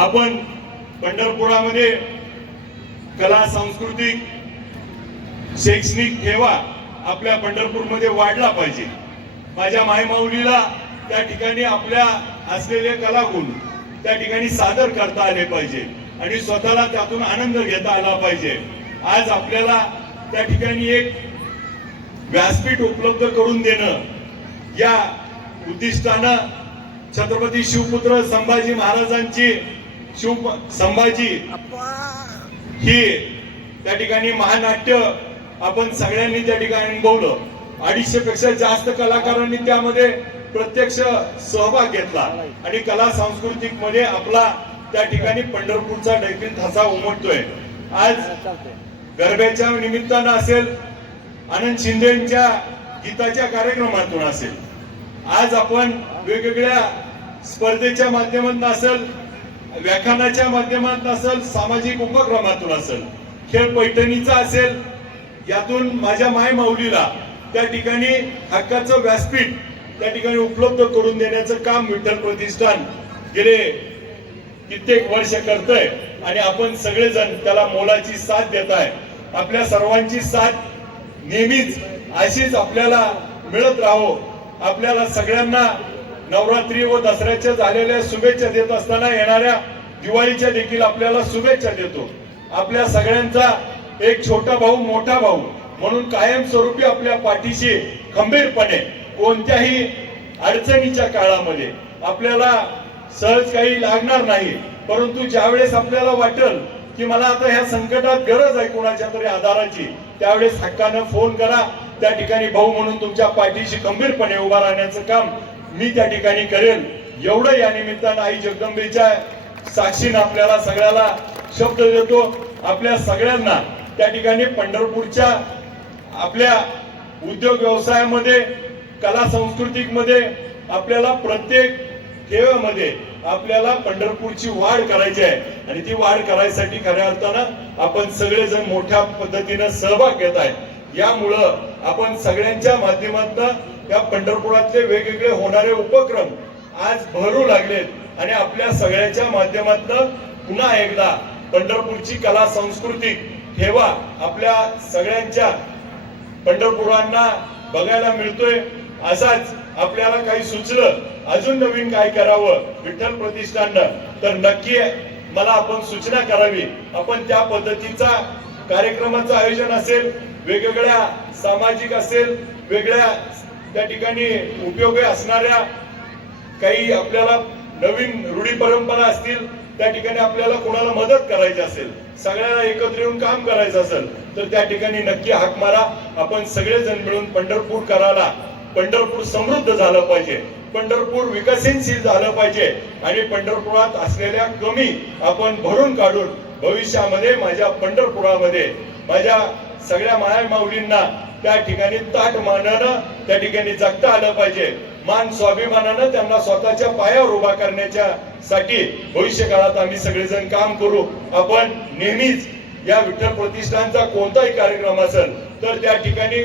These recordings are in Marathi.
आपण पंढरपुरामध्ये कला, सांस्कृतिक, शैक्षणिक ठेवा आपल्या पंढरपूरमध्ये वाढला पाहिजे। माझ्या मायमाऊलीला त्या ठिकाणी आपल्या असलेले कलागुण त्या ठिकाणी सादर करता आले पाहिजे आणि स्वतःला त्यातून आनंद घेता आला पाहिजे। आज आपल्याला त्या ठिकाणी एक व्यासपीठ उपलब्ध करून देणं या उद्दिष्टानं छत्रपती शिवपुत्र संभाजी महाराजांची संभाजी ही त्या ठिकाणी महानाट्य आपण सगळ्यांनी त्या ठिकाणी अनुभवलं। 250 पेक्षा जास्त कलाकारांनी त्यामध्ये प्रत्यक्ष सहभाग घेतला आणि कला सांस्कृतिक मध्ये आपला त्या ठिकाणी पंढरपूरचा देखील ठसा उमटतोय। आज गरब्याच्या निमित्तानं असेल, आनंद शिंदेच्या गीताच्या कार्यक्रमातून असेल, आज आपण वेगवेगळ्या स्पर्धेच्या माध्यमातून असेल, व्याख्यानाच्या माध्यमातून असेल, सामाजिक उपक्रमातून असेल, खेळ पैठणीचा असेल, यातून माझ्या मायमाऊलीला त्या ठिकाणी हक्काचं व्यासपीठ त्या ठिकाणी उपलब्ध करून देण्याचं काम विठ्ठल प्रतिष्ठान गेले कित्येक वर्ष करतंय आणि आपण सगळेजण त्याला मोलाची साथ देत आहे। आपल्या सर्वांची साथ नेहमीच अशीच आपल्याला मिळत राहो। आपल्याला सगळ्यांना नवरात्री व दसऱ्याच्या झालेल्या शुभेच्छा देत असताना येणाऱ्या दिवाळीच्या देखील आपल्याला शुभेच्छा देतो। आपल्या सगळ्यांचा एक छोटा भाऊ मोठा भाऊ म्हणून कायमस्वरूपी आपल्या पाठीशी खंबीरपणे कोणत्याही अडचणीच्या काळामध्ये आपल्याला सहज काही लागणार नाही, परंतु ज्यावेळेस आपल्याला वाटेल की मला आता ह्या संकटात गरज आहे कोणाच्या तरी आधाराची, त्यावेळेस हक्कानं फोन करा। त्या ठिकाणी भाऊ म्हणून तुमच्या पाठीशी खंबीरपणे उभा राहण्याचं काम मी त्या ठिकाणी करेल। एवढं या निमित्तानं आई जगदंबेच्या साक्षीनं आपल्याला सगळ्याला शब्द देतो। आपल्या सगळ्यांना त्या ठिकाणी पंढरपूरच्या आपल्या उद्योग व्यवसायामध्ये, कला सांस्कृतिक मध्ये आपल्याला प्रत्येक ठेव्यामध्ये आपल्याला पंढरपूरची वाढ करायची आहे आणि ती वाढ करायसाठी खऱ्या अर्थानं आपण सगळेजण मोठ्या पद्धतीनं सहभाग घेत आहे। यामुळं आपण सगळ्यांच्या माध्यमातून या पंढरपुरातले वेगवेगळे होणारे उपक्रम आज भरू लागलेत आणि आपल्या सगळ्याच्या माध्यमातून पुन्हा एकदा पंढरपूरची कला सांस्कृतिक ठेवा आपल्या सगळ्यांच्या पंढरपुरांना बघायला मिळतोय। असाच आपल्याला काही सुचलं अजून नवीन काय करावं विठ्ठल प्रतिष्ठाननं तर नक्की मला आपण सूचना करावी। आपण त्या पद्धतीचा कार्यक्रमाचं आयोजन असेल, वेगवेगळ्या सामाजिक असेल, वेगळ्या त्या ठिकाणी उपयोगी असणाऱ्या काही आपल्याला नवीन रूढी परंपरा असतील, त्या ठिकाणी आपल्याला कोणाला मदत करायची असेल, सगळ्यांना एकत्र येऊन काम करायचं असेल तर त्या ठिकाणी नक्की हाक मारा। आपण सगळेजण मिळून पंढरपूर करायला, पंढरपूर समृद्ध झालं पाहिजे, पंढरपूर विकसनशील झालं पाहिजे आणि पंढरपुरात असलेल्या कमी आपण भरून काढून भविष्यामध्ये माझ्या पंढरपुरामध्ये माझ्या सगळ्या माया माऊलींना त्या ठिकाणी ताट मानानं त्या ठिकाणी जगता आलं पाहिजे। मान स्वाभिमानानं त्यांना स्वतःच्या पायावर उभा करण्याच्या साठी भविष्य काळात आम्ही सगळेजण काम करू। आपण नेहमीच या विठ्ठल प्रतिष्ठानचा कोणताही कार्यक्रम असेल तर त्या ठिकाणी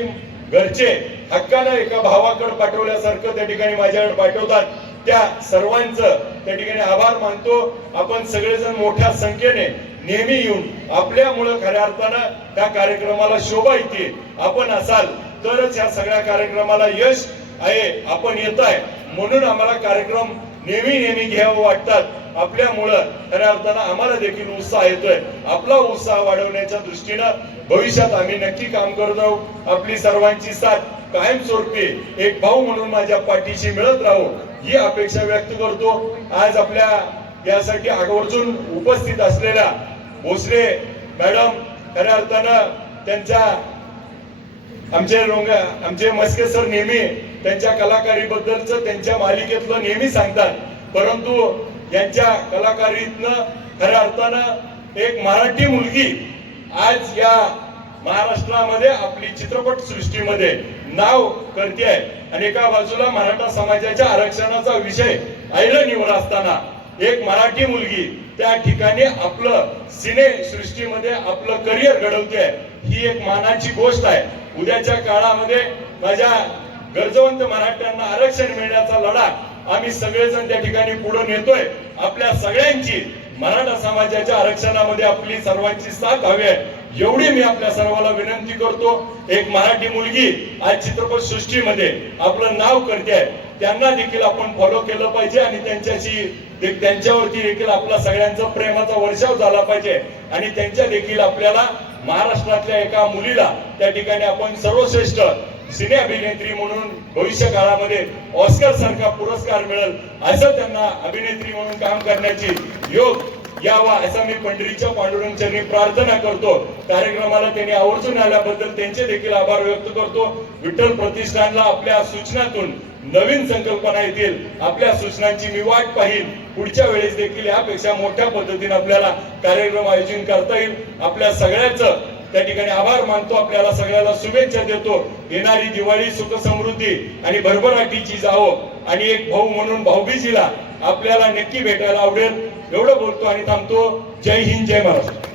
घरचे हक्कानं एका भावाकडे पाठवल्यासारखं त्या ठिकाणी माझ्याकडे पाठवतात। त्या सर्वांचं त्या ठिकाणी आभार मानतो। आपण सगळेजण मोठ्या संख्येने नेहमी येऊन आपल्यामुळे खऱ्या अर्थानं त्या कार्यक्रमाला शोभा येते। आपण असाल तरच या सगळ्या कार्यक्रमाला यश आहे। आपण येत आहे म्हणून आम्हाला कार्यक्रम नेहमी घ्यावं वाटतात। आपल्यामुळं खऱ्या अर्थानं आम्हाला देखील उत्साह येतोय। आपला उत्साह वाढवण्याच्या दृष्टीनं भविष्यात आम्ही नक्की काम करत आहोत। आपली सर्वांची साथ कायमस्वरूपी एक भाऊ म्हणून माझ्या पाठीशी मिळत राहू ही अपेक्षा व्यक्त करतो। आज आपल्या यासाठी आवर्जून उपस्थित असलेल्या भोसले मॅडम खऱ्या अर्थानं त्यांच्या आमचे मस्के सर नेहमी त्यांच्या कलाकारीबद्दलचं त्यांच्या मालिकेतलं नेहमी सांगतात, परंतु यांच्या कलाकारीतनं खऱ्या अर्थानं एक मराठी मुलगी आज या महाराष्ट्रामध्ये आपली चित्रपट सृष्टीमध्ये नाव करते आहे आणि एका बाजूला मराठा समाजाच्या आरक्षणाचा विषय ऐरणीवर असताना एक मराठी मुलगी त्या ठिकाणी आपलं सिने सृष्टीमध्ये आपलं करिअर घडवते ही एक मानाची गोष्ट आहे। उद्याच्या काळामध्ये माझ्या गरजवंत मराठ्यांना आरक्षण मिळण्याचा लढा आम्ही सगळेजण त्या ठिकाणी पुढे नेतोय। आपल्या सगळ्यांची मराठा समाजाच्या आरक्षणामध्ये आपली सर्वांची साथ हवी आहे एवढी मी आपल्या सर्वांना विनंती करतो। एक मराठी मुलगी आज चित्रपट सृष्टीमध्ये आपलं नाव करते आहे, त्यांना देखील आपण फॉलो केलं पाहिजे आणि त्यांच्यावरती देखील आपला सगळ्यांचा प्रेमाचा वर्षाव झाला पाहिजे आणि त्यांच्या देखील आपल्याला महाराष्ट्रातल्या एका मुलीला त्या ठिकाणी आपण सर्वश्रेष्ठ सिने अभिनेत्री म्हणून भविष्य काळामध्ये ऑस्कर सारखा पुरस्कार मिळेल असं त्यांना अभिनेत्री म्हणून काम करण्याची योग यावा असं मी पंढरीच्या पांडुरंग चरणी प्रार्थना करतो। कार्यक्रमाला त्यांनी आवर्जून आल्याबद्दल त्यांचे देखील आभार व्यक्त करतो। विठ्ठल प्रतिष्ठानला आपल्या सूचनातून नवीन संकल्पना येतील, आपल्या सूचनांची मी वाट पाहिल। पुढच्या वेळेस देखील यापेक्षा मोठ्या पद्धतीने आपल्याला कार्यक्रम आयोजन करता येईल। आपल्या सगळ्याचं त्या ठिकाणी आभार मानतो, आपल्याला सगळ्याला शुभेच्छा देतो। येणारी दिवाळी सुख समृद्धी आणि भरभराटीची जावो आणि एक भाऊ म्हणून भाऊबीजीला आपल्याला नक्की भेटायला आवडेल एवढं बोलतो आणि थांबतो। जय हिंद, जय महाराष्ट्र।